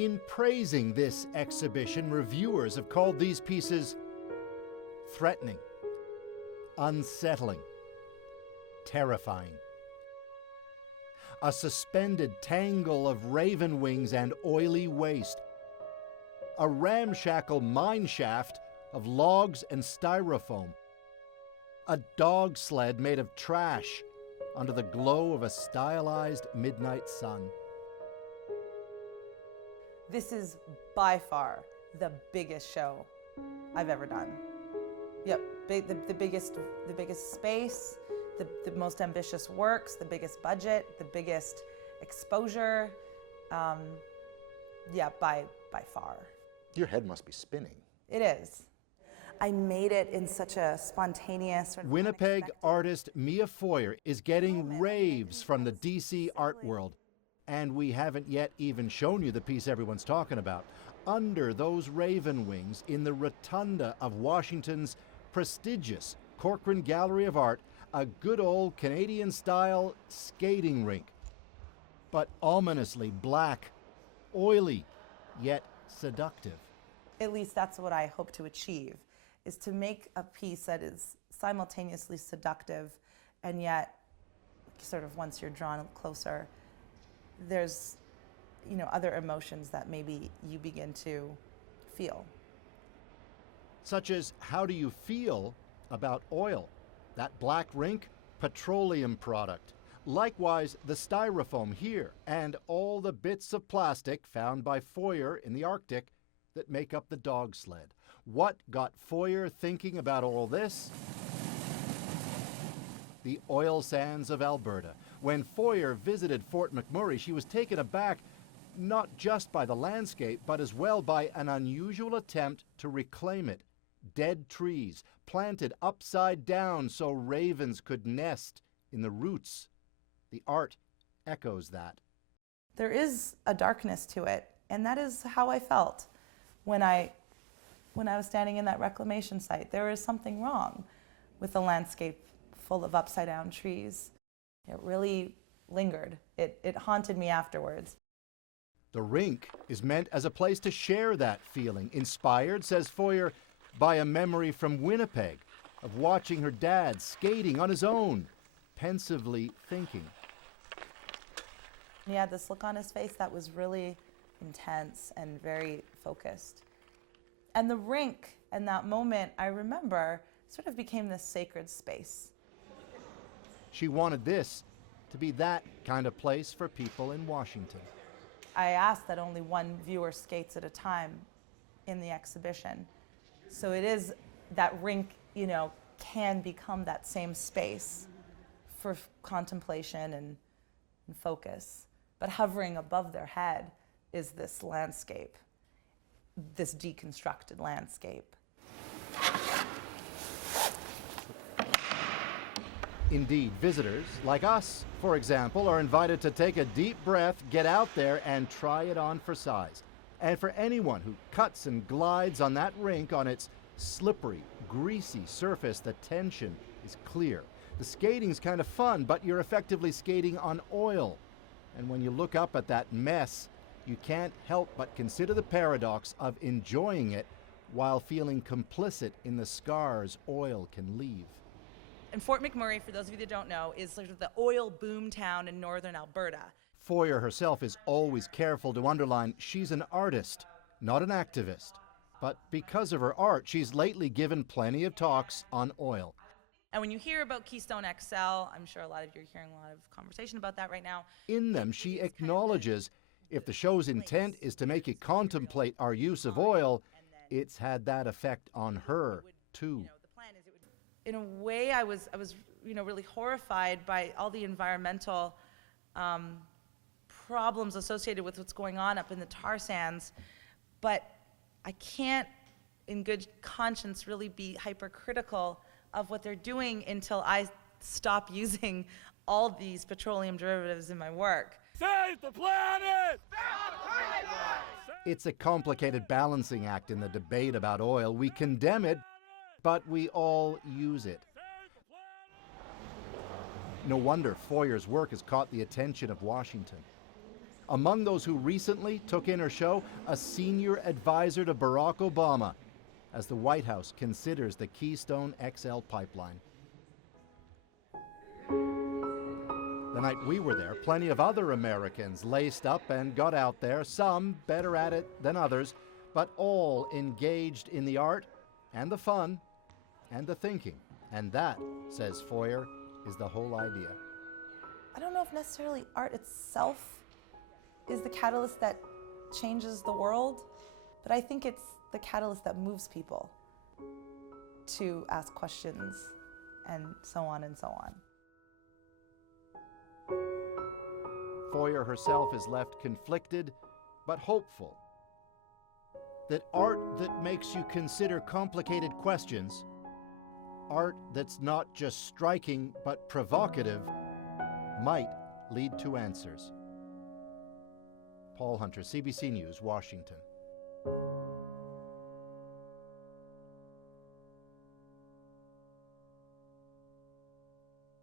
In praising this exhibition, reviewers have called these pieces threatening, unsettling, terrifying. A suspended tangle of raven wings and oily waste. A ramshackle mine shaft of logs and styrofoam. A dog sled made of trash under the glow of a stylized midnight sun. This is by far the biggest show I've ever done. Yep, the biggest space, the most ambitious works, the biggest budget, the biggest exposure. Yeah, by far. Your head must be spinning. It is. I made it in such a spontaneous, sort of Winnipeg unexpected artist Mia Foyer is getting raves from the DC art world. And we haven't yet even shown you the piece everyone's talking about. Under those raven wings, in the rotunda of Washington's prestigious Corcoran Gallery of Art, a good old Canadian-style skating rink. But ominously black, oily, yet seductive. At least that's what I hope to achieve, is to make a piece that is simultaneously seductive and yet, sort of once you're drawn closer, there's, other emotions that maybe you begin to feel. Such as, how do you feel about oil? That black rink, petroleum product. Likewise, the styrofoam here and all the bits of plastic found by Foyer in the Arctic that make up the dog sled. What got Foyer thinking about all this? The oil sands of Alberta. When Foyer visited Fort McMurray, she was taken aback not just by the landscape, but as well by an unusual attempt to reclaim it. Dead trees, planted upside down so ravens could nest in the roots. The art echoes that. There is a darkness to it, and that is how I felt when I was standing in that reclamation site. There was something wrong with the landscape full of upside down trees. It really lingered. It haunted me afterwards. The rink is meant as a place to share that feeling, inspired, says Foyer, by a memory from Winnipeg of watching her dad skating on his own, pensively thinking. He had this look on his face that was really intense and very focused. And the rink and that moment, I remember, sort of became this sacred space. She wanted this to be that kind of place for people in Washington. I asked that only one viewer skates at a time in the exhibition. So it is that rink, can become that same space for contemplation and focus. But hovering above their head is this landscape, this deconstructed landscape. Indeed, visitors, like us, for example, are invited to take a deep breath, get out there, and try it on for size. And for anyone who cuts and glides on that rink on its slippery, greasy surface, the tension is clear. The skating's kind of fun, but you're effectively skating on oil. And when you look up at that mess, you can't help but consider the paradox of enjoying it while feeling complicit in the scars oil can leave. And Fort McMurray, for those of you that don't know, is sort of the oil boom town in northern Alberta. Foyer herself is always careful to underline she's an artist, not an activist. But because of her art, she's lately given plenty of talks on oil. And when you hear about Keystone XL, I'm sure a lot of you are hearing a lot of conversation about that right now. In them, she acknowledges if the show's intent is to make you contemplate our use of oil, it's had that effect on her, too. In a way, I was really horrified by all the environmental problems associated with what's going on up in the tar sands, but I can't, in good conscience, really be hypercritical of what they're doing until I stop using all these petroleum derivatives in my work. Save the planet! It's a complicated balancing act in the debate about oil. We condemn it, but we all use it. No wonder Foyer's work has caught the attention of Washington. Among those who recently took in her show, a senior advisor to Barack Obama, as the White House considers the Keystone XL pipeline. The night we were there, plenty of other Americans laced up and got out there, some better at it than others, but all engaged in the art and the fun and the thinking. And that, says Foyer, is the whole idea. I don't know if necessarily art itself is the catalyst that changes the world, but I think it's the catalyst that moves people to ask questions and so on and so on. Foyer herself is left conflicted but hopeful that art that makes you consider complicated questions, art that's not just striking but provocative, might lead to answers. Paul Hunter, CBC News, Washington.